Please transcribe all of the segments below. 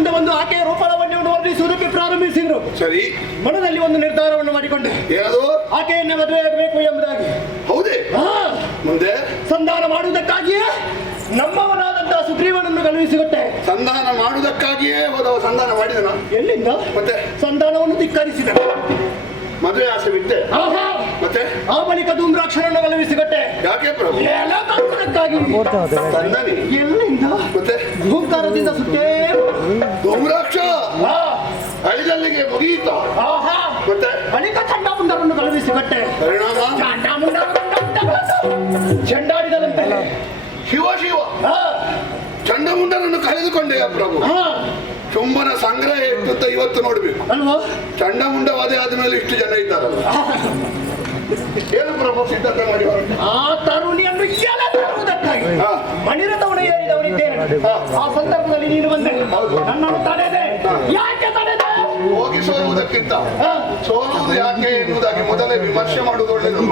ಮುಂದೆ ಒಂದು ಆಕೆಯ ರೂಪಲಾವಣ್ಯವನ್ನು ವರ್ಣಿಸುವುದಕ್ಕೆ ಪ್ರಾರಂಭಿಸಿದ್ರು. ಸರಿ, ಮನದಲ್ಲಿ ಒಂದು ನಿರ್ಧಾರವನ್ನು ಮಾಡಿಕೊಂಡೆ. ಏನದು? ಆಕೆಯನ್ನೇ ಮದುವೆಯಾಗಬೇಕು ಎಂಬುದಾಗಿ. ಹೌದೇ? ಮುಂದೆ ಸಂಧಾನ ಮಾಡುವುದಕ್ಕಾಗಿಯೇ ನಮ್ಮವನಾದಂತಹ ಸುಗ್ರೀವನನ್ನು ಕಳುಹಿಸಿಕೊಟ್ಟೆ. ಸಂಧಾನ ಮಾಡುವುದಕ್ಕಾಗಿಯೇ ಹೋದವ ಸಂಧಾನ ಮಾಡಿದನ? ಎಲ್ಲಿಂದ? ಮತ್ತೆ ಸಂಧಾನವನ್ನು ಧಿಕ್ಕರಿಸಿದ. ಮದುವೆ ಆಸೆ ಬಿಟ್ಟೆ. ಮತ್ತೆ ಆ ಬಳಿಕ ಧೂಮ್ರಾಕ್ಷರನ್ನು ಕಳುಹಿಸಿಕೊಟ್ಟೆ. ಯಾಕೆ ಪ್ರಭು? ತಂದನಿ. ಎಲ್ಲಿಂದ? ಮತ್ತೆ ಭೂಂಕಾರದಿಂದ ಸುತ್ತೇ ಧೂಮ್ರಾಕ್ಷ ಅಳಿದಲ್ಲಿಗೆ ಮುಗಿಯಿತ. ಮತ್ತೆ ಬಳಿಕ ಚಂಡಾಮುಂಡರನ್ನು ಕಳುಹಿಸಿಕೊಟ್ಟೆ. ಪರಿಣಾಮ ಚೆಂಡಾಡಿದಂತೆ ಶಿವ ಶಿವ ಚಂಡಮುಂಡರನ್ನು ಕಳೆದುಕೊಂಡೆಯ ಪ್ರಭು. ಚುಂಬನ ಸಂಗ್ರಹ ಎಷ್ಟುತ್ತ ಇವತ್ತು ನೋಡ್ಬೇಕು ಅಲ್ವಾ? ಚಂಡಮುಂಡ ವಧೆ ಆದ್ಮೇಲೆ ಇಷ್ಟು ಜನ ಇದ್ದಾರಲ್ಲ. ಏನು ಪ್ರಭು ಸಿದ್ಧತೆ ಮಾಡಿ ಆ ತರುಣಿಯನ್ನು ತರುವುದಕ್ಕಾಗಿ ಮಣಿರಥವನ್ನು ಏರಿದವರಿದ್ದೇನೆ. ಆ ಸಂದರ್ಭದಲ್ಲಿ ನೀನು ಬಂದೆ, ನನ್ನನ್ನು ತಡೆದೆ. ಯಾಕೆ ತಡೆದೆ? ಹೋಗಿ ಸೋಲುವುದಕ್ಕಿಂತ ಸೋಲುವುದು ಯಾಕೆ ಎನ್ನುವುದಾಗಿ ಮೊದಲೇ ವಿಮರ್ಶೆ ಮಾಡುವುದು ಒಳ್ಳೆಯದು.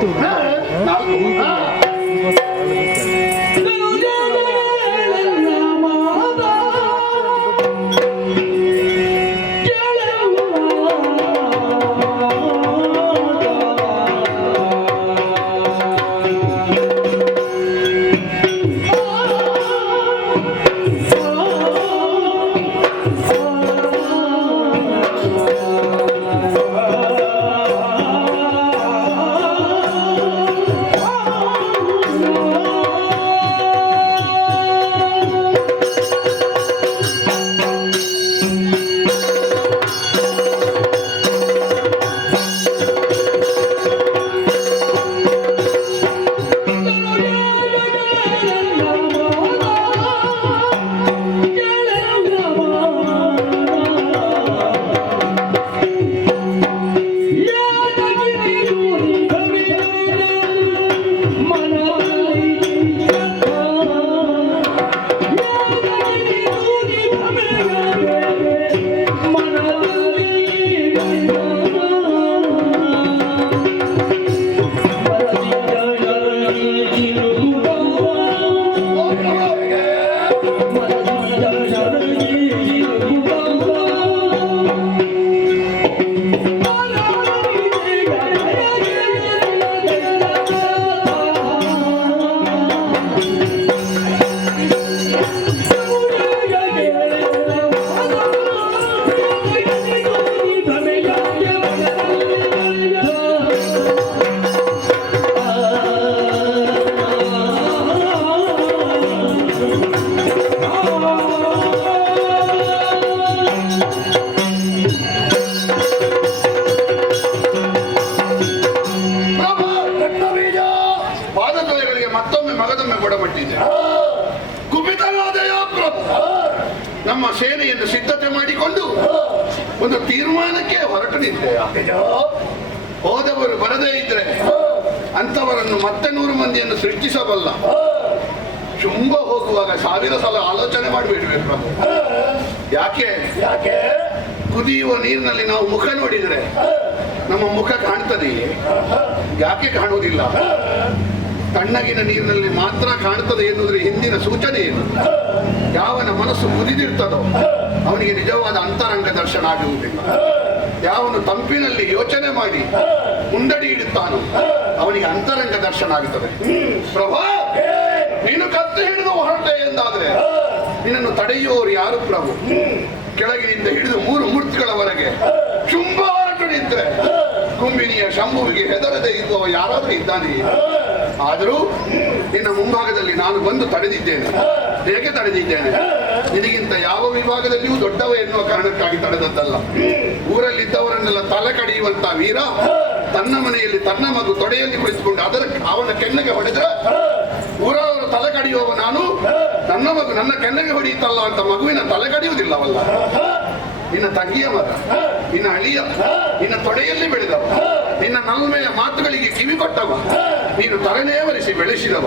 ನಮ್ಮ ಸೇನೆಯನ್ನು ಸಿದ್ಧತೆ ಮಾಡಿಕೊಂಡು ಒಂದು ತೀರ್ಮಾನಕ್ಕೆ ಹೊರಟು ನಿಂತೆಯ. ಹೋದವರು ಬರದೇ ಇದ್ರೆ ಅಂತವರನ್ನು ಮತ್ತೆ 100 ಮಂದಿಯನ್ನು ಸೃಷ್ಟಿಸಬಲ್ಲ. ಚುಂಬ ಹೋಗುವಾಗ 1000 ಸಲ ಆಲೋಚನೆ ಮಾಡಿಬಿಡ್ಬೇಕು ಪ್ರಭು. ಯಾಕೆ ಕುದಿಯುವ ನೀರಿನಲ್ಲಿ ನಾವು ಮುಖ ನೋಡಿದ್ರೆ ನಮ್ಮ ಮುಖ ಕಾಣ್ತದೆ, ಯಾಕೆ ಕಾಣುವುದಿಲ್ಲ? ತಣ್ಣಗಿನ ನೀರಿನಲ್ಲಿ ಮಾತ್ರ ಕಾಣ್ತದೆ ಎನ್ನುವುದರ ಹಿಂದಿನ ಸೂಚನೆ ಏನು? ಯಾವನ ಮನಸ್ಸು ಕುದಿದಿರ್ತದೋ ಅವನಿಗೆ ನಿಜವಾದ ಅಂತರಂಗ ದರ್ಶನ ಆಗುವುದಿಲ್ಲ. ಯಾವನು ತಂಪಿನಲ್ಲಿ ಯೋಚನೆ ಮಾಡಿ ಮುಂದಡಿ ಇಡುತ್ತಾನೋ ಅವನಿಗೆ ಅಂತರಂಗ ದರ್ಶನ ಆಗುತ್ತದೆ. ಪ್ರಭಾ, ನೀನು ಕತ್ತು ಹಿಡಿದು ಹೊರಟೆ ಎಂದಾದ್ರೆ ನಿನ್ನನ್ನು ತಡೆಯುವವರು ಯಾರು ಪ್ರಭು? ಕೆಳಗಿನಿಂದ ಹಿಡಿದು 3 ಮೂರ್ತಿಗಳವರೆಗೆ ಚುಂಬ ಹೊರಟು ನಿಂತ್ರೆ ಕುಂಬಿನಿಯ ಶಂಭುವಿಗೆ ಹೆದರದೆ ಇದ್ದುವ ಯಾರಾದ್ರೂ ಇದ್ದಾನೆ? ಆದರೂ ನಿನ್ನ ಮುಂಭಾಗದಲ್ಲಿ ನಾನು ಬಂದು ತಡೆದಿದ್ದೇನೆ. ಹೇಗೆ ತಡೆದಿದ್ದೇನೆ? ನಿನಗಿಂತ ಯಾವ ವಿಭಾಗದಲ್ಲಿಯೂ ದೊಡ್ಡವ ಎನ್ನುವ ಕಾರಣಕ್ಕಾಗಿ ತಡೆದದ್ದಲ್ಲ. ಊರಲ್ಲಿದ್ದವರನ್ನೆಲ್ಲ ತಲೆ ಕಡಿಯುವಂತ ವೀರ ತನ್ನ ಮನೆಯಲ್ಲಿ ತನ್ನ ಮಗು ತೊಡೆಯಲ್ಲಿ ಕುಳಿತುಕೊಂಡು ಅವನ ಕೆನ್ನೆಗೆ ಹೊಡೆದ್ರೆ ಊರವರು ತಲೆ ಕಡಿಯುವವ ನಾನು, ನನ್ನ ಮಗು ನನ್ನ ಕೆನ್ನೆಗೆ ಹೊಡೆಯುತ್ತಲ್ಲ ಅಂತ ಮಗುವಿನ ತಲೆ ಕಡಿಯುವುದಿಲ್ಲವಲ್ಲ. ನಿನ್ನ ತಂಗಿಯ ಮಗ, ನಿನ್ನ ಅಳಿಯ, ನಿನ್ನ ತೊಡೆಯಲ್ಲಿ ಬೆಳೆದವ, ನಿನ್ನ ನಲ್ಮೆಯ ಮಾತುಗಳಿಗೆ ಕಿವಿ ಕೊಟ್ಟವ, ನೀನು ತರನೇವರಿಸಿ ಬೆಳೆಸಿದವ.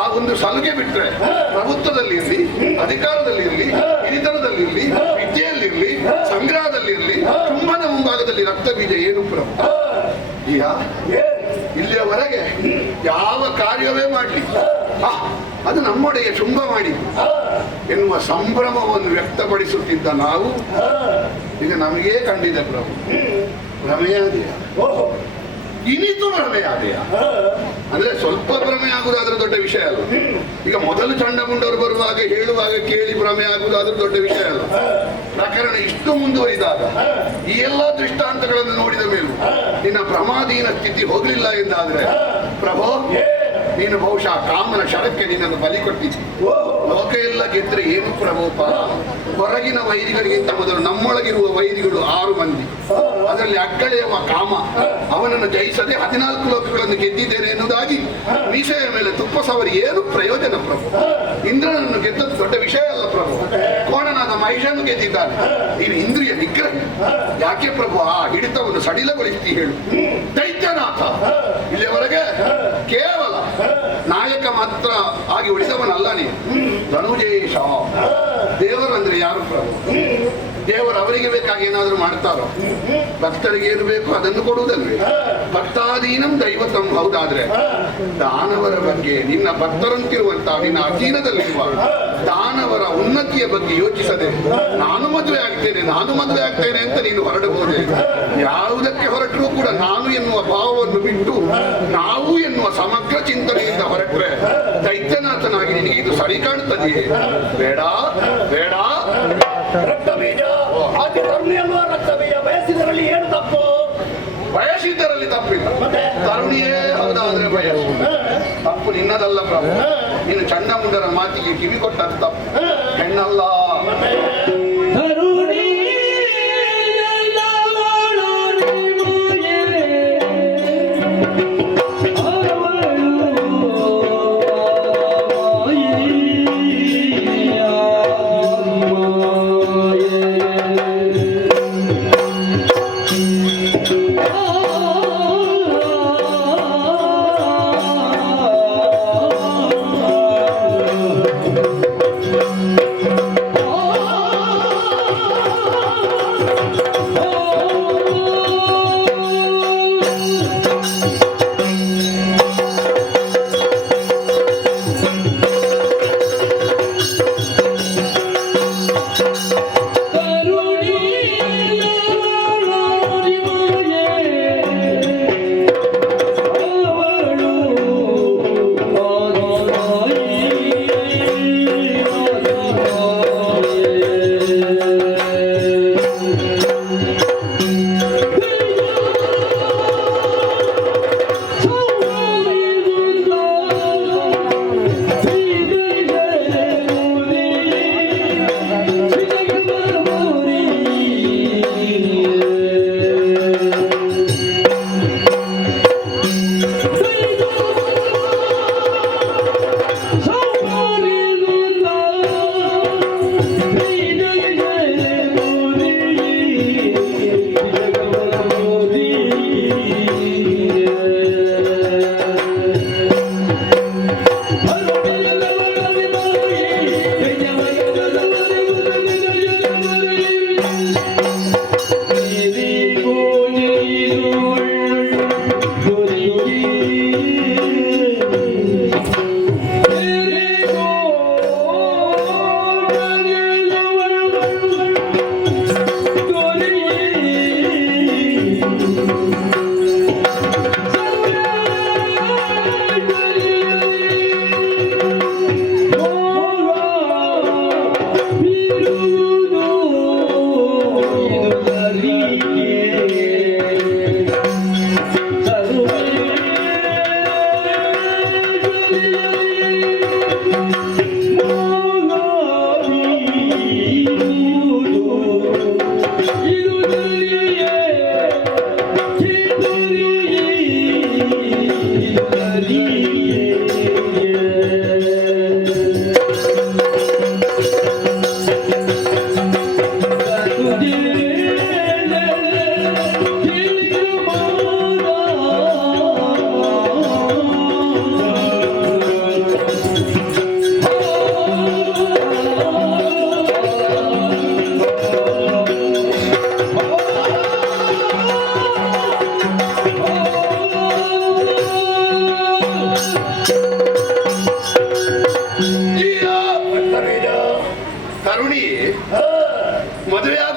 ಆ ಒಂದು ಸಲುಗೆ ಬಿಟ್ರೆ ಪ್ರಭುತ್ವದಲ್ಲಿರ್ಲಿ, ಅಧಿಕಾರದಲ್ಲಿರ್ಲಿ, ಹಿರಿತನದಲ್ಲಿರ್ಲಿ, ವಿದ್ಯೆಯಲ್ಲಿರ್ಲಿ, ಸಂಗ್ರಹದಲ್ಲಿರ್ಲಿ, ಚುಂಬನ ಮುಂಭಾಗದಲ್ಲಿ ರಕ್ತ ಬೀಜ ಏನು ಪ್ರಭು? ಇಲ್ಲಿಯವರೆಗೆ ಯಾವ ಕಾರ್ಯವೇ ಮಾಡ್ಲಿ ಅದು ನಮ್ಮೊಡೆಯ ಶುಂಭ ಮಾಡಿ ಎನ್ನುವ ಸಂಭ್ರಮವನ್ನು ವ್ಯಕ್ತಪಡಿಸುತ್ತಿದ್ದ ನಾವು ಈಗ ನಮಗೇ ಕಂಡಿದೆ ಪ್ರಭು. ಭ್ರಮೆಯಾದೆಯ ಇನಿತು ಭ್ರಮೆಯಾದೆಯ ಅಂದ್ರೆ ಸ್ವಲ್ಪ ಭ್ರಮೆ ಆಗುವುದಾದ್ರೂ ದೊಡ್ಡ ವಿಷಯ ಅಲ್ಲ. ಈಗ ಮೊದಲು ಚಂಡಮುಂಡರು ಬರುವಾಗ ಹೇಳುವಾಗ ಕೇಳಿ ಭ್ರಮೆ ಆಗುವುದಾದ್ರೂ ದೊಡ್ಡ ವಿಷಯ ಅಲ್ಲ. ಪ್ರಕರಣ ಇಷ್ಟು ಮುಂದುವರಿದಾಗ ಈ ಎಲ್ಲಾ ದೃಷ್ಟಾಂತಗಳನ್ನು ನೋಡಿದ ಮೇಲೂ ನಿನ್ನ ಪ್ರಮಾದೀನ ಸ್ಥಿತಿ ಹೋಗ್ಲಿಲ್ಲ ಎಂದಾದ್ರೆ ಪ್ರಭೋ ನೀನು ಬಹುಶಃ ಕಾಮನ ಶರಕ್ಕೆ ನಿನ್ನನ್ನು ಬಲಿ ಕೊಟ್ಟಿದ್ದಿ. ಲೋಕ ಎಲ್ಲ ಗೆದ್ರೆ ಏನು ಪ್ರಭೋಪ, ಹೊರಗಿನ ವೈರಿಗಳಿಗಿಂತ ಮೊದಲು ನಮ್ಮೊಳಗಿರುವ ವೈರಿಗಳು 6 ಮಂದಿ, ಅದರಲ್ಲಿ ಅಕ್ಕಳೆಯವ ಕಾಮ, ಅವನನ್ನು ಜಯಿಸದೆ 14 ಲೋಕಗಳನ್ನು ಗೆದ್ದಿದ್ದೇನೆ ಎನ್ನುವುದಾಗಿ ಮೀಸೆಯ ಮೇಲೆ ತುಪ್ಪ ಸವರಿ ಏನು ಪ್ರಯೋಜನ ಪ್ರಭು? ಇಂದ್ರನನ್ನು ಗೆದ್ದದ್ದು ದೊಡ್ಡ ವಿಷಯ ಅಲ್ಲ ಪ್ರಭು. ಕೋಣನಾದ ಮಹಿಷನ್ನು ಗೆದ್ದಿದ್ದಾನೆ, ನೀನು ಇಂದ್ರಿಯ ನಿಗ್ರಹ. ಯಾಕೆ ಪ್ರಭು ಆ ಹಿಡಿತವನ್ನು ಸಡಿಲಗೊಳಿಸ್ತಿ ಹೇಳು? ದೈತ್ಯನಾಥ ಇಲ್ಲಿಯವರೆಗೆ ಕೇವಲ ನಾಯಕ ಮಾತ್ರ ಆಗಿ ಉಳಿದವನಲ್ಲ ನೀನು, ಧನುಜೇಶ. ದೇವರು ಅಂದ್ರೆ ಯಾರು ಪ್ರಭು? ದೇವರು ಅವರಿಗೆ ಬೇಕಾಗಿ ಏನಾದರೂ ಮಾಡ್ತಾರೋ? ಭಕ್ತರಿಗೆ ಏನು ಬೇಕು ಅದನ್ನು ಕೊಡುವುದಲ್ವೇ? ಭಕ್ತಾಧೀನಂ ದೈವತಂ. ಹೌದಾದ್ರೆ ದಾನವರ ಬಗ್ಗೆ, ನಿನ್ನ ಭಕ್ತರಂತಿರುವಂತಹ ನಿನ್ನ ಅಧೀನದಲ್ಲಿರುವ ದಾನವರ ಉನ್ನತಿಯ ಬಗ್ಗೆ ಯೋಚಿಸದೆ ನಾನು ಮದುವೆ ಆಗ್ತೇನೆ ಅಂತ ನೀನು ಹೊರಡಬಹುದೇ? ಯಾವುದಕ್ಕೆ ಹೊರಟರೂ ಕೂಡ ನಾನು ಎನ್ನುವ ಭಾವವನ್ನು ಬಿಟ್ಟು ನಾವು ಎನ್ನುವ ಸಮಗ್ರ ಚಿಂತನೆಯಿಂದ ಹೊರಟ್ರೆ ದೈತ್ಯನಾಥನಾಗಿ ನಿನಗೆ ಇದು ಸರಿ ಕಾಣುತ್ತದೆಯೇ? ಬೇಡ ಬೇಡ. ರಕ್ತ ಬೀಜ ಹಾಗೆ ತರುಣಿ ಅನ್ನುವ ರಕ್ತ ಬೀಜ ಬಯಸಿದರಲ್ಲಿ ಏನು ತಪ್ಪು? ಬಯಸಿದ್ದರಲ್ಲಿ ತಪ್ಪಿಲ್ಲ. ತರುಣಿಯೇ ಹೌದಾದ್ರೆ ಬಯಸು ತಪ್ಪು ನಿನ್ನದಲ್ಲ ಪ್ರಭು. ನೀನು ಚಂಡಮುಂಡರ ಮಾತಿಗೆ ಕಿವಿ ಕೊಟ್ಟದ್ದು ತಪ್ಪು, ಹೆಣ್ಣಲ್ಲ.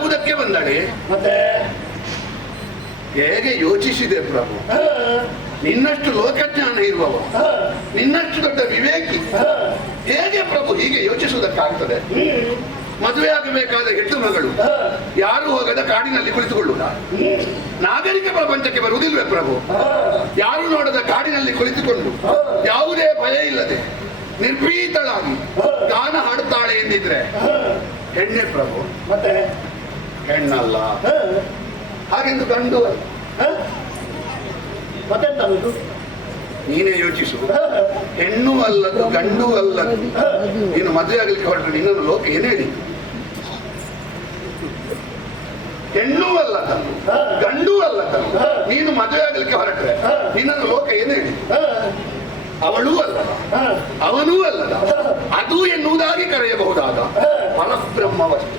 ಮಾಡುವುದಕ್ಕೆ ಬಂದಳೆ. ಮತ್ತೆ ಹೇಗೆ ಯೋಚಿಸಿದೆ ಪ್ರಭು? ನಿನ್ನಷ್ಟು ಲೋಕಜ್ಞಾನ ಇರುವವ, ನಿನ್ನಷ್ಟು ದೊಡ್ಡ ವಿವೇಕಿ, ಹೇಗೆ ಪ್ರಭು ಹೀಗೆ ಯೋಚಿಸುವುದಕ್ಕಾಗ್ತದೆ? ಮದುವೆ ಆಗಬೇಕಾದ ಹೆಣ್ಣು ಮಗಳು ಯಾರು ಹೋಗದ ಕಾಡಿನಲ್ಲಿ ಕುಳಿತುಕೊಳ್ಳುವುದ? ನಾಗರಿಕ ಪ್ರಪಂಚಕ್ಕೆ ಬರುವುದಿಲ್ವೇ ಪ್ರಭು? ಯಾರು ನೋಡದ ಕಾಡಿನಲ್ಲಿ ಕುಳಿತುಕೊಂಡು ಯಾವುದೇ ಭಯ ಇಲ್ಲದೆ ನಿರ್ಭೀತಳಾಗಿ ಗಾನ ಹಾಡುತ್ತಾಳೆ ಎಂದಿದ್ರೆ ಹೆಣ್ಣೆ ಪ್ರಭು, ಮತ್ತೆ ಹೆಣ್ಣಲ್ಲ. ಹಾಗೆಂದು ಗಂಡು ಅಲ್ಲ. ಮತ್ತೆಂತದ್ದು? ನೀನೇ ಯೋಚಿಸು. ಹೆಣ್ಣು ಅಲ್ಲದು, ಗಂಡು ಅಲ್ಲದು. ನೀನು ಮದುವೆ ಆಗಲಿಕ್ಕೆ ಹೊರಟ್ರೆ ನಿನ್ನನ್ನು ಲೋಕ ಏನ್ ಹೇಳಿ? ಹೆಣ್ಣು ಅಲ್ಲದ, ಗಂಡು ಅಲ್ಲದ. ನೀನು ಮದುವೆ ಆಗಲಿಕ್ಕೆ ಹೊರಟ್ರೆ ನಿನ್ನನ್ನು ಲೋಕ ಏನ್ ಹೇಳಿ? ಅವಳೂ ಅಲ್ಲದ, ಅವನೂ ಅಲ್ಲದ, ಅದು ಎನ್ನುವುದಾಗಿ ಕರೆಯಬಹುದಾದ ಪರಬ್ರಹ್ಮ ವಸ್ತು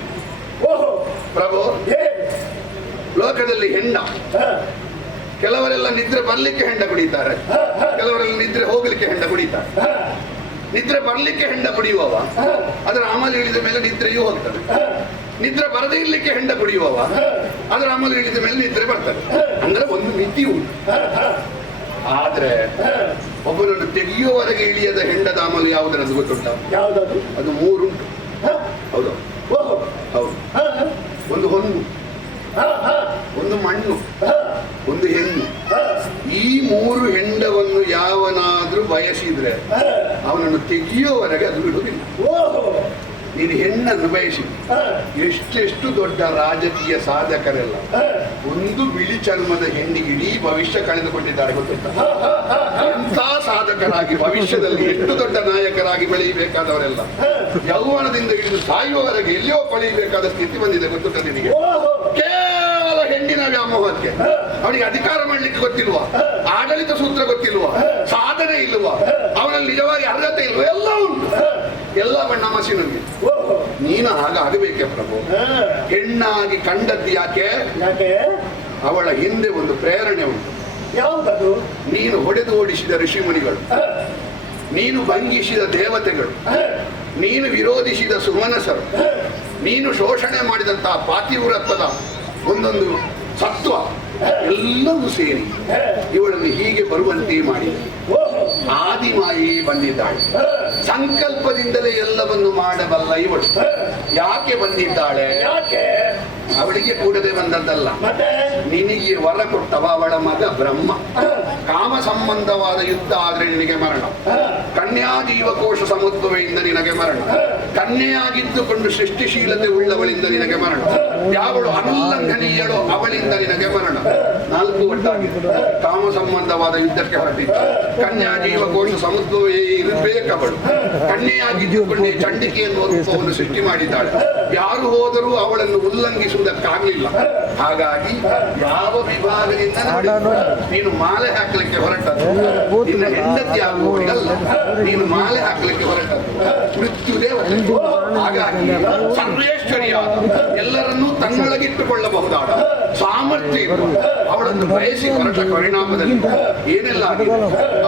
ಪ್ರಭು. ಲೋಕದಲ್ಲಿ ಹೆಣ್ಣ, ಕೆಲವರೆಲ್ಲ ನಿದ್ರೆ ಬರ್ಲಿಕ್ಕೆ ಹೆಂಡ ಕುಡಿತಾರೆ, ಕೆಲವರೆಲ್ಲ ನಿದ್ರೆ ಹೋಗ್ಲಿಕ್ಕೆ ಹೆಂಡ ಕುಡಿತಾರೆ. ನಿದ್ರೆ ಬರ್ಲಿಕ್ಕೆ ಹೆಂಡ ಕುಡಿಯುವವ ಅದರ ಅಮಲು ಇಳಿದ ಮೇಲೆ ನಿದ್ರೆಯೂ ಹೋಗ್ತದೆ. ನಿದ್ರೆ ಬರದೇ ಇರ್ಲಿಕ್ಕೆ ಹೆಂಡ ಕುಡಿಯುವವ ಅದರ ಅಮಲು ಇಳಿದ ಮೇಲೆ ನಿದ್ರೆ ಬರ್ತದೆ. ಅಂದ್ರೆ ಒಂದು ಮಿತಿ ಉಂಟು. ಆದ್ರೆ ಒಬ್ಬನನ್ನು ತೆಗೆಯುವವರೆಗೆ ಇಳಿಯದ ಹೆಂಡದ ಅಮಲು ಯಾವುದರದ್ದು ಗೊತ್ತುಂಟ? ಯಾವ್ದದು? ಅದು ಮೂರುಂಟು. ಹೌದು ಹೌದು. ಒಂದು ಹೊನ್ನು, ಒಂದು ಮಣ್ಣು, ಒಂದು ಹೆಣ್ಣು. ಈ ಮೂರು ಹೆಂಡವನ್ನು ಯಾವನಾದ್ರೂ ಬಯಸಿದ್ರೆ ಅವನನ್ನು ತೆಗೆಯುವವರೆಗೆ ಅದು ಬಿಡುವುದಿಲ್ಲ. ನೀನು ಹೆಣ್ಣನ್ನು ಬಯಸಿ ಎಷ್ಟೆಷ್ಟು ದೊಡ್ಡ ರಾಜಕೀಯ ಸಾಧಕರೆಲ್ಲ ಒಂದು ಬಿಳಿ ಚರ್ಮದ ಹೆಣ್ಣಿಗೆ ಇಡೀ ಭವಿಷ್ಯ ಕಳೆದುಕೊಂಡಿದ್ದಾರೆ ಗೊತ್ತುಂಟ? ಎಂಥ ಸಾಧಕರಾಗಿ ಭವಿಷ್ಯದಲ್ಲಿ ಎಷ್ಟು ದೊಡ್ಡ ನಾಯಕರಾಗಿ ಬೆಳೆಯಬೇಕಾದವರೆಲ್ಲ ಯೌವನದಿಂದ ಹಿಡಿದು ಸಾಯುವವರೆಗೆ ಎಲ್ಲಿಯೋ ಪಡೆಯಬೇಕಾದ ಸ್ಥಿತಿ ಬಂದಿದೆ ಗೊತ್ತುಂಟ ನಿನಗೆ? ಕೇವಲ ಹೆಣ್ಣಿನ ವ್ಯಾಮೋಹಕ್ಕೆ. ಅವನಿಗೆ ಅಧಿಕಾರ ಮಾಡ್ಲಿಕ್ಕೆ ಗೊತ್ತಿಲ್ವಾ? ಆಡಳಿತ ಸೂತ್ರ ಗೊತ್ತಿಲ್ವಾ? ಸಾಧನೆ ಇಲ್ವಾ? ಅವನಲ್ಲಿ ನಿಜವಾಗಿ ಅರ್ಹತೆ ಇಲ್ವಾ? ಎಲ್ಲ ಉಂಟು, ಎಲ್ಲ ಬಣ್ಣ ಮಸಿನಲ್ಲಿ. ನೀನು ಹಾಗಾಗಬೇಕೆ ಪ್ರಭು? ಹೆಣ್ಣಾಗಿ ಕಂಡದ್ದು ಯಾಕೆ? ಅವಳ ಹಿಂದೆ ಒಂದು ಪ್ರೇರಣೆ ಉಂಟು. ಯಾವುದದು? ನೀನು ಹೊಡೆದು ಓಡಿಸಿದ ಋಷಿಮುನಿಗಳು, ನೀನು ಭಂಗಿಸಿದ ದೇವತೆಗಳು, ನೀನು ವಿರೋಧಿಸಿದ ಸುಮನಸರು, ನೀನು ಶೋಷಣೆ ಮಾಡಿದಂತಹ ಪಾತಿವ್ರತ್ವದ ಒಂದೊಂದು ಸತ್ವ ಎಲ್ಲವೂ ಸೇರಿ ಇವಳನ್ನು ಹೀಗೆ ಬರುವಂತೆ ಮಾಡಿ ಆದಿಮಾಯೇ ಬಂದಿದ್ದಾಳೆ. ಸಂಕಲ್ಪದಿಂದಲೇ ಎಲ್ಲವನ್ನು ಮಾಡಬಲ್ಲ ಇವಳು ಯಾಕೆ ಬಂದಿದ್ದಾಳೆ? ಅವಳಿಗೆ ಕೂಡದೆ ಬಂದದ್ದಲ್ಲ, ನಿನಗೆ ವರ ಕೊಟ್ಟವ ಅವಳ ಮಗ ಬ್ರಹ್ಮ. ಕಾಮ ಸಂಬಂಧವಾದ ಯುದ್ಧ ಆದ್ರೆ ನಿನಗೆ ಮರಣ, ಕನ್ಯಾ ಜೀವಕೋಶ ಸಮುದ್ರವೆಯಿಂದ ನಿನಗೆ ಮರಣ, ಕನ್ಯೆಯಾಗಿದ್ದುಕೊಂಡು ಸೃಷ್ಟಿಶೀಲತೆ ಉಳ್ಳವಳಿಂದ ನಿನಗೆ ಮರಣ, ಯಾವಳು ಅನುಲ್ಲಂಘನೀಯಳೋ ಅವಳಿಂದ ನಿನಗೆ ಮರಣ. ನಾಲ್ಕು ಒಟ್ಟಾಗಿದೆ. ಕಾಮ ಸಂಬಂಧವಾದ ಯುದ್ಧಕ್ಕೆ ಹೊರಟಿದ್ದ ಕನ್ಯಾ ಜೀವಕೋಶ ಸಮುದ್ರವೇ ಇರಬೇಕವಳು. ಕನ್ಯೆಯಾಗಿದ್ದುಕೊಂಡೇ ಚಂಡಿಕೆ ಎನ್ನುವ ರೂಪವನ್ನು ಸೃಷ್ಟಿ ಮಾಡಿದ್ದಾಳೆ. ಯಾರು ಹೋದರೂ ಅವಳನ್ನು ಉಲ್ಲಂಘಿಸುವುದಕ್ಕಾಗಲಿಲ್ಲ. ಹಾಗಾಗಿ ಯಾವ ವಿಭಾಗದಿಂದ ನೀನು ಮಾಲೆ ಹಾಕಲಿಕ್ಕೆ ಹೊರಟದ್ದು ನಿನ್ನ ಹೆಂಡತಿ ಆಗುವವರಿಗಲ್ಲ, ನೀನು ಮಾಲೆ ಹಾಕಲಿಕ್ಕೆ ಹೊರಟದ್ದು ಮೃತ್ಯುದೇವತೆ. ಹಾಗಾಗಿ ಸರ್ವೇಶ್ವರಿಯಾದ, ಎಲ್ಲರನ್ನೂ ತನ್ನೊಳಗಿಟ್ಟುಕೊಳ್ಳಬಹುದಾದ ಸಾಮರ್ಥ್ಯ ಇರುವ ಅವಳನ್ನು ಬಯಸಿ ಹೊರಟ ಪರಿಣಾಮದಲ್ಲಿ ಏನೆಲ್ಲ ಆಗಿದೆ?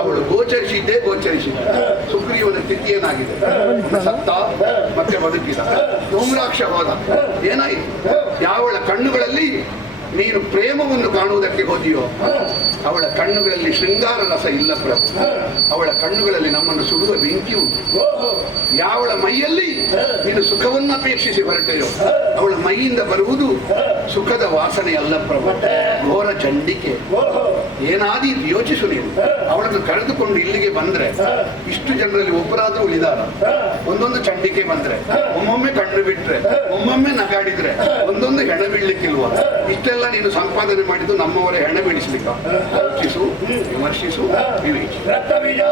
ಅವಳು ಗೋಚರಿಸಿದ್ದೇ ಗೋಚರಿಸಿದ್ದ. ಸುಗ್ರೀವನ ಸ್ಥಿತಿ ಏನಾಗಿದೆ? ಸತ್ತ ಮತ್ತೆ ಬದುಕಿದ. ಧೂಮ್ರಾಕ್ಷ ಹೋದ, ಏನಾಯಿತು? ಯಾವಳ ಕಣ್ಣುಗಳಲ್ಲಿ ನೀನು ಪ್ರೇಮವನ್ನು ಕಾಣುವುದಕ್ಕೆ ಹೋದಿಯೋ ಅವಳ ಕಣ್ಣುಗಳಲ್ಲಿ ಶೃಂಗಾರ ರಸ ಇಲ್ಲ ಪ್ರಭು. ಅವಳ ಕಣ್ಣುಗಳಲ್ಲಿ ನಮ್ಮನ್ನು ಸುಡುವ ಬೆಂಕಿ ಉಂಟು. ಯಾವಳ ಮೈಯಲ್ಲಿ ನೀನು ಸುಖವನ್ನು ಅಪೇಕ್ಷಿಸಿ ಹೊರಟೆಯೋ ಅವಳ ಮೈಯಿಂದ ಬರುವುದು ಸುಖದ ವಾಸನೆ ಅಲ್ಲ ಪ್ರಭು, ಘೋರ ಚಂಡಿಕೆ. ಏನಾದಿ ಯೋಚಿಸು ನೀನು. ಅವಳನ್ನು ಕರೆದುಕೊಂಡು ಇಲ್ಲಿಗೆ ಬಂದ್ರೆ ಇಷ್ಟು ಜನರಲ್ಲಿ ಒಬ್ಬರಾದ್ರೂ ಉಳಿದಾರ? ಒಂದೊಂದು ಚಂಡಿಕೆ ಬಂದ್ರೆ, ಒಮ್ಮೊಮ್ಮೆ ಕಣ್ಣು ಬಿಟ್ರೆ, ಒಮ್ಮೊಮ್ಮೆ ನಗಾಡಿದ್ರೆ, ಒಂದೊಂದು ಹೆಣ ಬೀಳ್ಲಿಕ್ಕಿಲ್ವ? ಇಷ್ಟೆಲ್ಲ ನೀನು ಸಂಪಾದನೆ ಮಾಡಿದ್ದು ನಮ್ಮವರೇ ಹೆಣ ಬೀಳಿಸ್ಲಿಕ್ಕ? ಯೋಚಿಸು, ವಿಮರ್ಶಿಸು, ವಿವೇಚಿಸು. ರಕ್ತಬೀಜ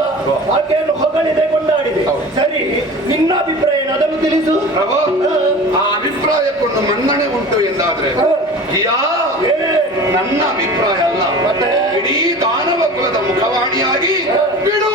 ಆಕೆಯನ್ನು ಹೊಗಳಿದೆ, ಕೊಂಡಾಡಿದೆ. ಸರಿ, ನಿನ್ನ ಅಭಿಪ್ರಾಯ ಅದನ್ನು ತಿಳಿಸು ಪ್ರಭು. ಆ ಅಭಿಪ್ರಾಯಕ್ಕೊಂದು ಮನ್ನಣೆ ಉಂಟು ಎಂದಾದ್ರೆ ನನ್ನ ಅಭಿಪ್ರಾಯ ಅಲ್ಲ, ಇಡೀ ದಾನವ ಕುಲದ ಮುಖವಾಣಿಯಾಗಿ ಬಿಡು.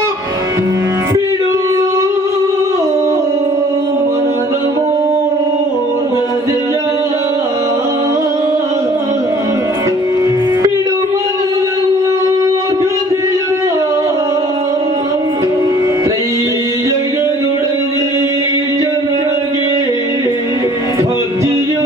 ಭಕ್ತಿಯು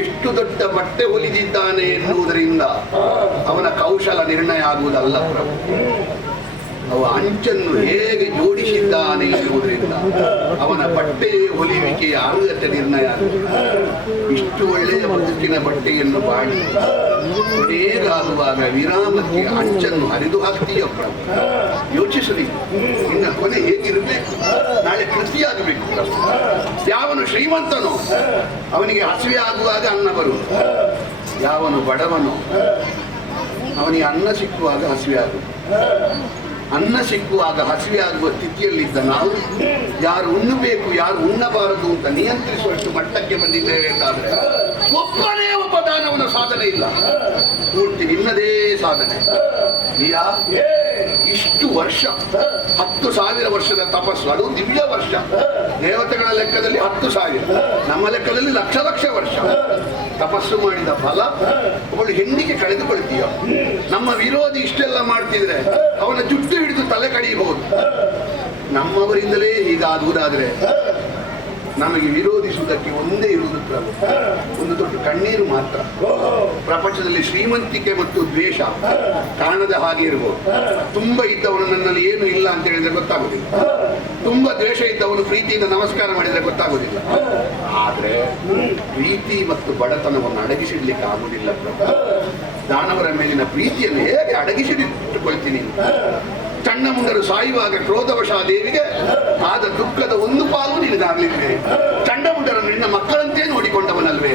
ಎಷ್ಟು ದೊಡ್ಡ ಬಟ್ಟೆ ಹೊಲಿದಿದ್ದಾನೆ ಎನ್ನುವುದರಿಂದ ಅವನ ಕೌಶಲ ನಿರ್ಣಯ ಆಗುವುದಲ್ಲ ಪ್ರಭು. ಅವ ಅಂಚನ್ನು ಹೇಗೆ ಜೋಡಿಸಿದ್ದಾನೆ ಎನ್ನುವುದರಿಂದ ಅವನ ಬಟ್ಟೆಯೇ ಹೊಲಿವಿಕೆಯ ಅರ್ಹತೆ ನಿರ್ಣಯ ಆಗುವುದು. ಇಷ್ಟು ಒಳ್ಳೆಯ ಬದುಕಿನ ಬಟ್ಟೆಯನ್ನು ಬಾಡಿ ಕೊನೆಗಾಗುವಾಗ ವಿರಾಮಕ್ಕೆ ಅಂಚನ್ನು ಹರಿದು ಹಾಕ್ತೀಯ ಪ್ರಭು. ಯೋಚಿಸಲಿ, ನಿನ್ನ ಕೊನೆ ಹೇಗಿರಬೇಕು, ನಾಳೆ ಕೃತಿಯಾಗಬೇಕು ಪ್ರಭು. ಯಾವನು ಶ್ರೀಮಂತನೋ ಅವನಿಗೆ ಹಸಿವೆ ಆಗುವಾಗ ಅನ್ನ ಬರುವುದು, ಯಾವನು ಬಡವನೋ ಅವನಿಗೆ ಅನ್ನ ಸಿಕ್ಕುವಾಗ ಹಸಿವೆ ಆಗುವುದು. ಅನ್ನ ಸಿಕ್ಕುವಾಗ ಹಸಿವೆ ಆಗುವ ಸ್ಥಿತಿಯಲ್ಲಿದ್ದ ನಾವು ಯಾರು ಉಣ್ಣಬೇಕು ಯಾರು ಉಣ್ಣಬಾರದು ಅಂತ ನಿಯಂತ್ರಿಸುವಷ್ಟು ಮಟ್ಟಕ್ಕೆ ಬಂದಿದ್ದೇವೆ ಅಂತಾದ್ರೆ ಒಬ್ಬನೇ ಒಬ್ಬ ದಾನವನ ಸಾಧನೆ ಇಲ್ಲ, ಪೂರ್ತಿ ನಿನ್ನದೇ ಸಾಧನೆ. ಇಷ್ಟು ವರ್ಷ 10,000 ವರ್ಷದ ತಪಸ್ಸು, ಅದು ದಿವ್ಯ ವರ್ಷ. ದೇವತೆಗಳ ಲೆಕ್ಕದಲ್ಲಿ 10,000, ನಮ್ಮ ಲೆಕ್ಕದಲ್ಲಿ ಲಕ್ಷ ಲಕ್ಷ ವರ್ಷ ತಪಸ್ಸು ಮಾಡಿದ ಫಲ ಅವಳು ಹೆಣ್ಣಿಗೆ ಕಳೆದುಕೊಳ್ತೀಯ. ನಮ್ಮ ವಿರೋಧಿ ಇಷ್ಟೆಲ್ಲ ಮಾಡ್ತಿದ್ರೆ ಅವನ ಜುಟ್ಟು ಹಿಡಿದು ತಲೆ ಕಡಿಯಬಹುದು. ನಮ್ಮವರಿಂದಲೇ ಹೀಗಾಗುವುದಾದ್ರೆ ನಮಗೆ ವಿರೋಧಿಸುವುದಕ್ಕೆ ಒಂದೇ ಇರುವುದು ಪ್ರಭು, ಒಂದು ದೊಡ್ಡ ಕಣ್ಣೀರು ಮಾತ್ರ. ಪ್ರಪಂಚದಲ್ಲಿ ಶ್ರೀಮಂತಿಕೆ ಮತ್ತು ದ್ವೇಷ ಕಾಣದ ಹಾಗೆ ಇರಬಹುದು. ತುಂಬ ಇದ್ದವನು ನನ್ನಲ್ಲಿ ಏನು ಇಲ್ಲ ಅಂತ ಹೇಳಿದ್ರೆ ಗೊತ್ತಾಗುದಿಲ್ಲ, ತುಂಬಾ ದ್ವೇಷ ಇದ್ದವನು ಪ್ರೀತಿಯಿಂದ ನಮಸ್ಕಾರ ಮಾಡಿದ್ರೆ ಗೊತ್ತಾಗುದಿಲ್ಲ. ಆದ್ರೆ ಪ್ರೀತಿ ಮತ್ತು ಬಡತನವನ್ನು ಅಡಗಿಸಿಡ್ಲಿಕ್ಕೆ ಆಗುವುದಿಲ್ಲ ಪ್ರಭು. ದಾನವರ ಮೇಲಿನ ಪ್ರೀತಿಯನ್ನು ಹೇಗೆ ಅಡಗಿಸಿಟ್ಟುಕೊಳ್ತೀನಿ? ಚಂಡಮುಂಡರು ಸಾಯುವಾಗ ಕ್ರೋಧವಶ ದೇವಿಗೆ ಆದ ದುಃಖದ ಒಂದು ಪಾಲು ನಿನಗಾಗ್ಲಿಲ್ವೇ? ಚಂಡಮುಂಡರನ್ನು ನಿನ್ನ ಮಕ್ಕಳಂತೆ ನೋಡಿಕೊಂಡವನಲ್ವೇ?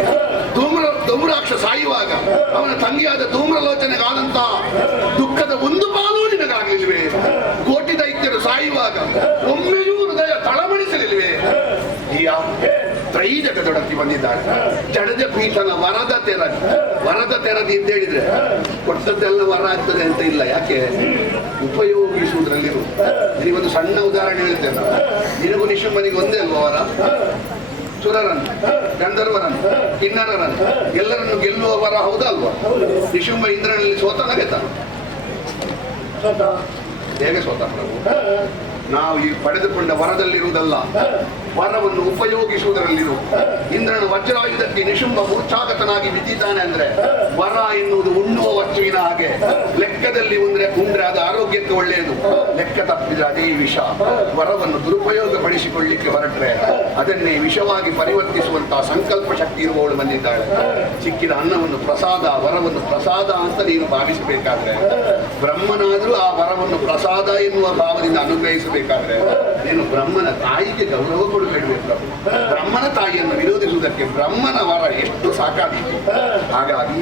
ಧೂಮ್ರಾಕ್ಷ ಸಾಯುವಾಗ ಅವನ ತಂಗಿಯಾದ ಧೂಮ್ರಲೋಚನೆಗಾದಂತಹ ದುಃಖದ ಒಂದು ಪಾಲು ನಿನಗಾಗ್ಲಿಲ್ವೇ? ಕೋಟಿ ದೈತ್ಯರು ಸಾಯುವಾಗ ಒಮ್ಮೆಯೂ ಹೃದಯ ತಳಮಳಿಸಲಿಲ್ವೇ? ತ್ರೈ ಜಗದೊಡತಿ ಬಂದಿದ್ದಾಳೆ. ಜಡಜ ಪೀಠನ ವರದ ತೆರದಿ ಅಂತ ಹೇಳಿದ್ರೆ ಕೊಟ್ಟದ್ದೆಲ್ಲ ವರ ಆಗ್ತದೆ ಅಂತ ಇಲ್ಲ. ಯಾಕೆ? ಉಪಯೋಗಿಸುವುದರಲ್ಲಿರು. ನಿನಗೊಂದು ಸಣ್ಣ ಉದಾಹರಣೆ ಹೇಳ್ತೇನೆ. ನಿನಗೂ ನಿಶುಂಭನಿಗೆ ಒಂದೇ ಅಲ್ವಾ ವರ? ಸುರರನ್ನು, ಗಂಧರ್ವರನ್ನು, ಕಿನ್ನರರನ್ನು ಎಲ್ಲರನ್ನು ಗೆಲ್ಲುವ ವರ ಹೌದಾ ಅಲ್ವಾ? ನಿಶುಂಭ ಇಂದ್ರನಲ್ಲಿ ಸೋತನ ಗೆದ್ದ? ಹೇಗೆ ಸೋತ ಪ್ರಭು? ನಾವು ಈ ಪಡೆದುಕೊಂಡ ವರದಲ್ಲಿರುವುದಲ್ಲ, ವರವನ್ನು ಉಪಯೋಗಿಸುವುದರಲ್ಲಿರು. ಇಂದ್ರನ ವಜ್ರಾಯುಧಕ್ಕೆ ನಿಶುಂಭ ಮೂರ್ಛಾಗತನಾಗಿ ಬಿದ್ದಿದ್ದಾನೆ ಅಂದ್ರೆ ವರ ಎನ್ನುವುದು ಉಣ್ಣುವ ವಸ್ತುವಿನ ಹಾಗೆ. ಲೆಕ್ಕದಲ್ಲಿ ಉಂಡ್ರೆ ಅದು ಆರೋಗ್ಯಕ್ಕೆ ಒಳ್ಳೆಯದು, ಲೆಕ್ಕ ತಪ್ಪಿದ್ರೆ ಅದೇ ವಿಷ. ವರವನ್ನು ದುರುಪಯೋಗ ಪಡಿಸಿಕೊಳ್ಳಿಕ್ಕೆ ಹೊರಟ್ರೆ ಅದನ್ನೇ ವಿಷವಾಗಿ ಪರಿವರ್ತಿಸುವಂತಹ ಸಂಕಲ್ಪ ಶಕ್ತಿ ಇರುವವಳು ಬಂದಿದ್ದಾಳೆ. ಸಿಕ್ಕಿದ ಅನ್ನವನ್ನು ಪ್ರಸಾದ, ವರವನ್ನು ಪ್ರಸಾದ ಅಂತ ನೀನು ಭಾವಿಸಬೇಕಾದ್ರೆ, ಬ್ರಹ್ಮನಾದ್ರೂ ಆ ವರವನ್ನು ಪ್ರಸಾದ ಎನ್ನುವ ಭಾವದಿಂದ ಅನುಗ್ರಹಿಸಬೇಕಾದ್ರೆ ನೀನು ಬ್ರಹ್ಮನ ತಾಯಿಗೆ ಗೌರವ ಕೊಡಬೇಡಬೇಕು ಪ್ರಭು. ಬ್ರಹ್ಮನ ತಾಯಿಯನ್ನು ವಿರೋಧಿಸುವುದಕ್ಕೆ ಬ್ರಹ್ಮನ ವರ ಎಷ್ಟು ಸಾಕಾದೀತು. ಹಾಗಾಗಿ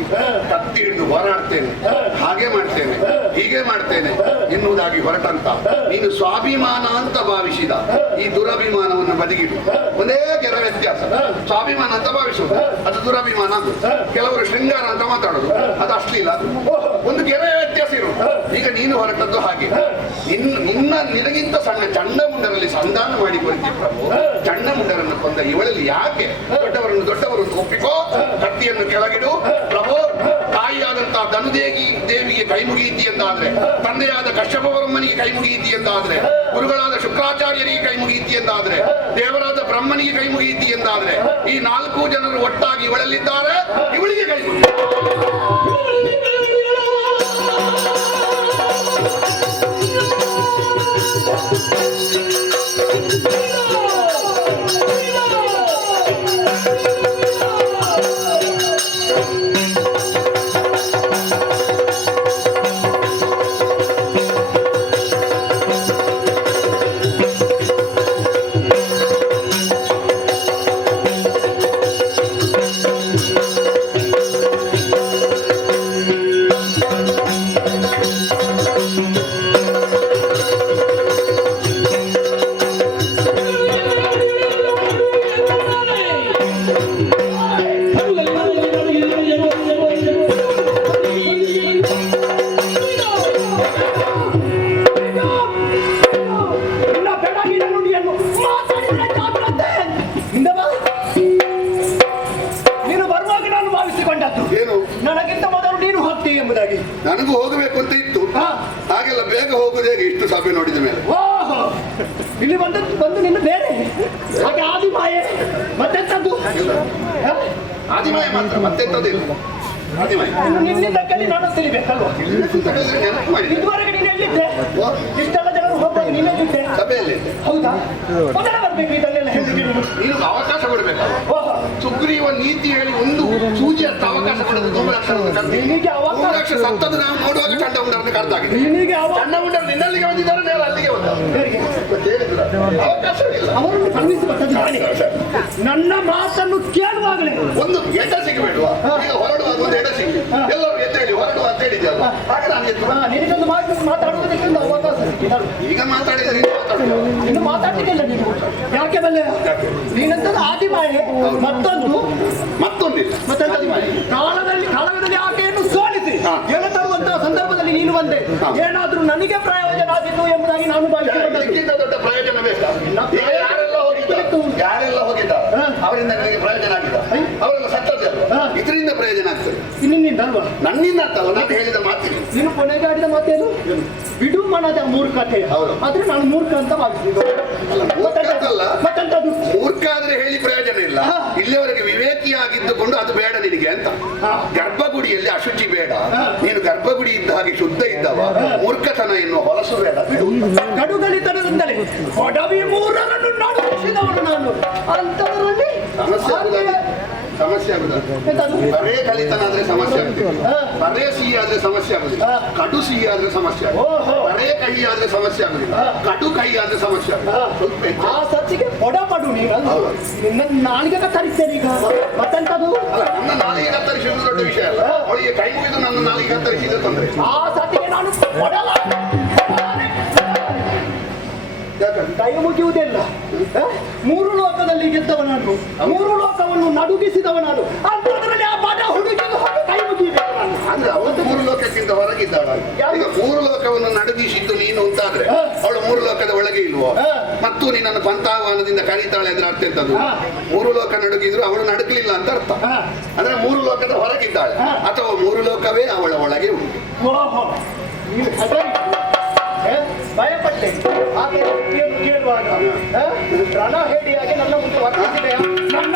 ಕತ್ತಿ ಹಿಡಿದು ಹೋರಾಡ್ತೇನೆ, ಹಾಗೆ ಮಾಡ್ತೇನೆ, ಹೀಗೆ ಮಾಡ್ತೇನೆ ಎನ್ನುವುದಾಗಿ ಹೊರಟಂತ ನೀನು ಸ್ವಾಭಿಮಾನ ಅಂತ ಭಾವಿಸಿದ ಈ ದುರಭಿಮಾನವನ್ನು ಬದಿಗಿಡು. ಒಂದೇ ಕೆಲ ವ್ಯತ್ಯಾಸ. ಸ್ವಾಭಿಮಾನ ಅಂತ ಭಾವಿಸುವುದು ಅದು ದುರಭಿಮಾನ, ಕೆಲವರು ಶೃಂಗಾರ ಅಂತ ಮಾತಾಡೋದು ಅದು ಅಶ್ಲೀಲ. ಒಂದು ಕೆಲ ವ್ಯತ್ಯಾಸ ಇರುವುದು. ಈಗ ನೀನು ಹೊರಟದ್ದು ಹಾಗೆ. ನಿನಗಿಂತ ಸಣ್ಣ ಚಂಡಮುಂಡರಲ್ಲಿ ಸಂಧಾನ ಮಾಡಿ ಕೊಡ್ತೀವಿ ಪ್ರಭು. ಚಂಡಮುಂಡರನ್ನು ಕೊಂದ ಇವಳಲ್ಲಿ ಯಾಕೆ ದೊಡ್ಡವರನ್ನು ಒಪ್ಪಿಕೋ, ಕತ್ತಿಯನ್ನು ಕೆಳಗಿಡು ಪ್ರಭು. ತಾಯಿಯಾದಂತಹ ದೇವಿಗೆ ಕೈ ಮುಗಿಯಿತಿ ಎಂದಾದ್ರೆ, ತಂದೆಯಾದ ಕಶ್ಯಪವರ್ಮನಿಗೆ ಕೈ ಮುಗಿಯಿತಿ ಎಂದಾದ್ರೆ, ಗುರುಗಳಾದ ಶುಕ್ರಾಚಾರ್ಯರಿಗೆ ಕೈ ಮುಗಿಯಿತಿ ಎಂದಾದ್ರೆ, ದೇವರಾದ ಬ್ರಹ್ಮನಿಗೆ ಕೈ ಮುಗಿಯಿತಿ ಎಂದಾದ್ರೆ, ಈ 4 ಜನರು ಒಟ್ಟಾಗಿ ಇವಳಲ್ಲಿದ್ದಾರೆ, ಇವಳಿಗೆ ಕೈ ಮುಗಿ. ನನಗಿಂತ ಮೊದಲು ನೀನು ಹೋಗ್ತಿ ಎಂಬುದಾಗಿ ನನಗೂ ಹೋಗಬೇಕು ಅಂತ ಇತ್ತು. ಹಾಗೆಲ್ಲ ಬೇಗ ಹೋಗುದು ಹೇಗೆ ಇಷ್ಟು ಸಭೆ ನೋಡಿದ ಮೇಲೆ? ಓಹೋ, ಇಲ್ಲಿ ಬಂದು ನಿನ್ನ ಬೇರೆ ಹಾಗೆ ಆದಿ ಮಾಯೆ ಮತ್ತೆಂತದ್ದು? ಆದಿಮಾಯ ಮಾತ್ರ ಮತ್ತೆಂತದಿಲ್ಲ ಆದಿಮಾಯ ಇನ್ನು ನಿನ್ನಿಂದ ಕಲಿ ನಾನು ತಿಳಿಬೇಕಲ್ವಾ? ನೆನಪು ಮಾಡಿ ಇದುವರೆಗೆ ನೀನು ಎಲ್ಲಿದ್ದೆ? ಇಷ್ಟೆಲ್ಲ ಜನರು ಹೋಗ್ಬೋದು, ನೀನೆಲ್ಲಿದ್ದೆ? ಸಭೆಯಲ್ಲಿ ಹೌದಾ? ಮೊದಲೇ ಬರ್ಬೇಕು ಇದನ್ನೆಲ್ಲ ಹೇಳಿದ್ರೆ ನೀನು ಅವಕಾಶ ಕೊಡಬೇಕಲ್ಲ. ಸುಗ್ರೀವ ನೀತಿ ಹೇಳಿ ಒಂದು ಸೂಜಿ ಅಂತ ಅವಕಾಶ ಕೊಡೋದು ನಿನಗೆ ಅವಕಾಶ ಸತ್ತದ್ದು ನಾವು ನೋಡುವಾಗ ಚಂಡಮುಂಡರನ್ನು ಕರೆದಾಗಿದೆ. ನಿನಗೆ ಚಂಡಮುಂಡರು ನಿನ್ನಲ್ಲಿಗೆ ಬಂದಿದ್ದಾರೆ, ನೀವು ಅಲ್ಲಿಗೆ ಅವಕಾಶವಿಲ್ಲ. ಅವರನ್ನು ಖಂಡಿಸಬರ್ತದೆ ನಾನೇ. ನನ್ನ ಮಾತನ್ನು ಕೇಳುವಾಗಲೇ ಒಂದು ಎಡ ಸಿಗಬೇಡುವ, ಈಗ ಹೊರಡುವಾಗ ಒಂದು ಎಡ ಸಿಗಿ, ಎಲ್ಲರೂ ಎದ್ದೇಳಿ ಹೊರಡುವ ಅಂತ ಹೇಳಿದ್ಯಲ್ಲ, ಹಾಗೆ ನಾನು ಎದ್ದು ನಿನಗೊಂದು ಮಾತಾಡುವುದಕ್ಕೆ ಒಂದು ಅವಕಾಶ ಸಿಕ್ಕಿದೆ. ಈಗ ಮಾತಾಡಿದರೆ ಇನ್ನು ಮಾತಾಡ್ಲಿಕ್ಕಿಲ್ಲ ನೀನು. ಯಾಕೆ ಬಲ್ಲೆ? ನೀನಂತದ್ದು ಆದಿಮಾಯೆ, ಮತ್ತೊಂದಿಲ್ಲ ಕಾಲದಲ್ಲಿ ಆಕೆಯನ್ನು ಸೋಲಿಸಿ ಎಳೆ ತರುವಂತಹ ಸಂದರ್ಭದಲ್ಲಿ ನೀನು ಬಂದೆ. ಏನಾದ್ರೂ ನನಗೆ ಪ್ರಯೋಜನ ಆಗಿತ್ತು ಎಂಬುದಾಗಿ ನಾನು ಭಾವಿಸಿಕೊಂಡೆ. ದೊಡ್ಡ ಪ್ರಯೋಜನ ಬೇಕಾ? ಯಾರೆಲ್ಲ ಹೋಗಿದ್ದಾರೆ ಅವರಿಂದ ನನಗೆ ಪ್ರಯೋಜನ ಆಗಿದೆ, ಅವರೆಲ್ಲ ಸತ್ತದ್ದು ಇದರಿಂದ ಪ್ರಯೋಜನ ಆಗ್ತದೆ. ನಿನ್ನಿಂದ ಅಲ್ವಾ? ನನ್ನಿಂದ ಅಂತಲ್ಲ, ನಾನು ಹೇಳಿದ ಮಾತಿಗೆ ನೀನು ಕೊನೆಗೆ ಆಡಿದ ಮಾತೇನು? ಬಿಡು ಮನದ ಮೂರ್ಖತೆ. ಆದ್ರೆ ನಾನು ಮೂರ್ಖ ಅಂತ ಭಾವಿಸಿದ್ದೆ. ಮತ್ತಂತದ್ದು ಮೂರ್ಖ ಆದ್ರೆ ಹೇಳಿ ಪ್ರಯೋಜನ ಇಲ್ಲ. ಇಲ್ಲಿವರೆಗೆ ವಿವೇಕಿಯಾಗಿದ್ದುಕೊಂಡು ಅದು ಬೇಡ ನಿನಗೆ ಅಂತ. ಗರ್ಭಗುಡಿಯಲ್ಲಿ ಅಶುಚಿ ಬೇಡ, ನೀನು ಗರ್ಭಗುಡಿ ಇದ್ದ ಹಾಗೆ ಶುದ್ಧ ಇದ್ದವ. ಮೂರ್ಖತನ ಎನ್ನುವ ಹೊಲಸು ಬೇಡ. ಕಡುಗಲಿತನದಿಂದಲೇ ಕೊಡವಿ ಮೂರನ್ನು ನಡೆಸಿದವನು ನಾನು. ಅಂತವರಲ್ಲಿ ಸಮಸ್ಯೆ ಆಗುದು. ಬರೇ ಕಲಿತನ ಆದ್ರೆ ಸಮಸ್ಯೆ ಆಗುದಿಲ್ಲ, ಬರೇ ಸಿಹಿ ಆದ್ರೆ ಸಮಸ್ಯೆ ಆಗುದಿಲ್ಲ, ಕಡು ಸಿಹಿ ಆದ್ರೆ ಸಮಸ್ಯೆ ಆಗುದಿಲ್ಲ, ಬರೇ ಕಹಿ ಆದ್ರೆ ಸಮಸ್ಯೆ ಆಗುದಿಲ್ಲ, ಕಡು ಕಹಿ ಆದ್ರೆ ಸಮಸ್ಯೆ ಆಗುದಿಲ್ಲ. ಆ ಸಚ್ಚಿಗೆ ಕೊಡಪಡು ನೀನು. ನಿನ್ನ ನಾಲಿಗೆ ಕತ್ತರಿಸ್ತೇನೆ ಈಗ. ಮತ್ತಂತದು ನನ್ನ ನಾಲಿಗೆ ಕತ್ತರಿಸುವುದು ದೊಡ್ಡ ವಿಷಯ ಅಲ್ಲ, ಅವಳಿಗೆ ಕೈ ಮುಗಿದು ನನ್ನ ನಾಲಿಗೆ ಕತ್ತರಿಸಿದ ತೊಂದರೆ. ಆ ಸತ್ತಿಗೆ ನಾನು ಕೊಡಲ ಕೈ ಮುಗಿಯುವುದಿಲ್ಲ. ಮೂರು ಲೋಕದಲ್ಲಿ ಗೆದ್ದವ ನಾನು, ಮೂರು ಲೋಕವನ್ನು ನಡುಗಿಸಿದವ ನಾನು. ಅಂತದ್ರಲ್ಲಿ ಆ ಬಡ ಹುಡುಗಿಗೆ ಕೈ ಮುಗಿಬೇಕು ನಾನು. ಅಂದ್ರೆ ಅವಳು ಮೂರು ಲೋಕಕ್ಕಿಂತ ಹೊರಗಿದ್ದಾಳ. ಈಗ ಮೂರು ಲೋಕವನ್ನು ನಡುಗಿಸಿದ್ದು ನೀನು ಅಂತಾದ್ರೆ ಅವಳು ಮೂರು ಲೋಕದ ಒಳಗೆ ಇಲ್ವೋ? ಮತ್ತು ನಿನ್ನನ್ನು ಪಂಥಾಹ್ವಾನದಿಂದ ಕರೀತಾಳೆ ಅಂದ್ರೆ ಅರ್ಥ ಎಂತದ್ದು? ಮೂರು ಲೋಕ ನಡುಗಿದ್ರು ಅವಳು ನಡುಗಲಿಲ್ಲ ಅಂತ ಅರ್ಥ. ಅಂದ್ರೆ ಮೂರು ಲೋಕದ ಹೊರಗಿದ್ದಾಳೆ, ಅಥವಾ ಮೂರು ಲೋಕವೇ ಅವಳ ಒಳಗೆ ಉಂಟು. ಭಯಪಟ್ಟೆ ಕೇಳುವಾಗ ರಣ ಹೇಡಿಯಾಗಿ ನನ್ನ ಮುಂದೆ ವರ್ತಿಸಿದೆಯಾ? ನನ್ನ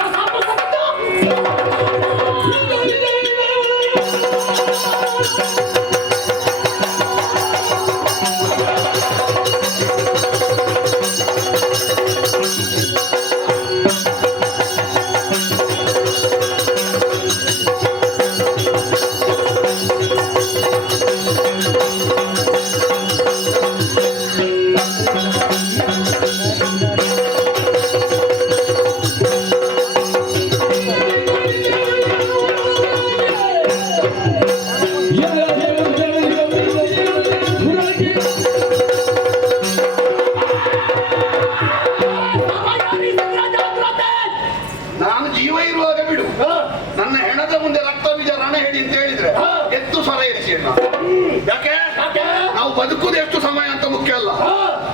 ಬದುಕುವುದು ಎಷ್ಟು ಸಮಯ ಅಂತ ಮುಖ್ಯ ಅಲ್ಲ,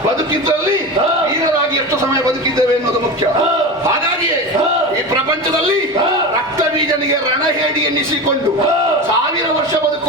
ಬದುಕಿದ್ರಲ್ಲಿ ವೀರರಾಗಿ ಎಷ್ಟು ಸಮಯ ಬದುಕಿದ್ದೇವೆ ಎನ್ನುವುದು ಮುಖ್ಯ. ಹಾಗಾಗಿಯೇ ಈ ಪ್ರಪಂಚದಲ್ಲಿ ರಕ್ತ ಬೀಜನಿಗೆ ರಣಹೇಡಿ ಎನ್ನಿಸಿಕೊಂಡು 1000 ವರ್ಷ ಬದುಕು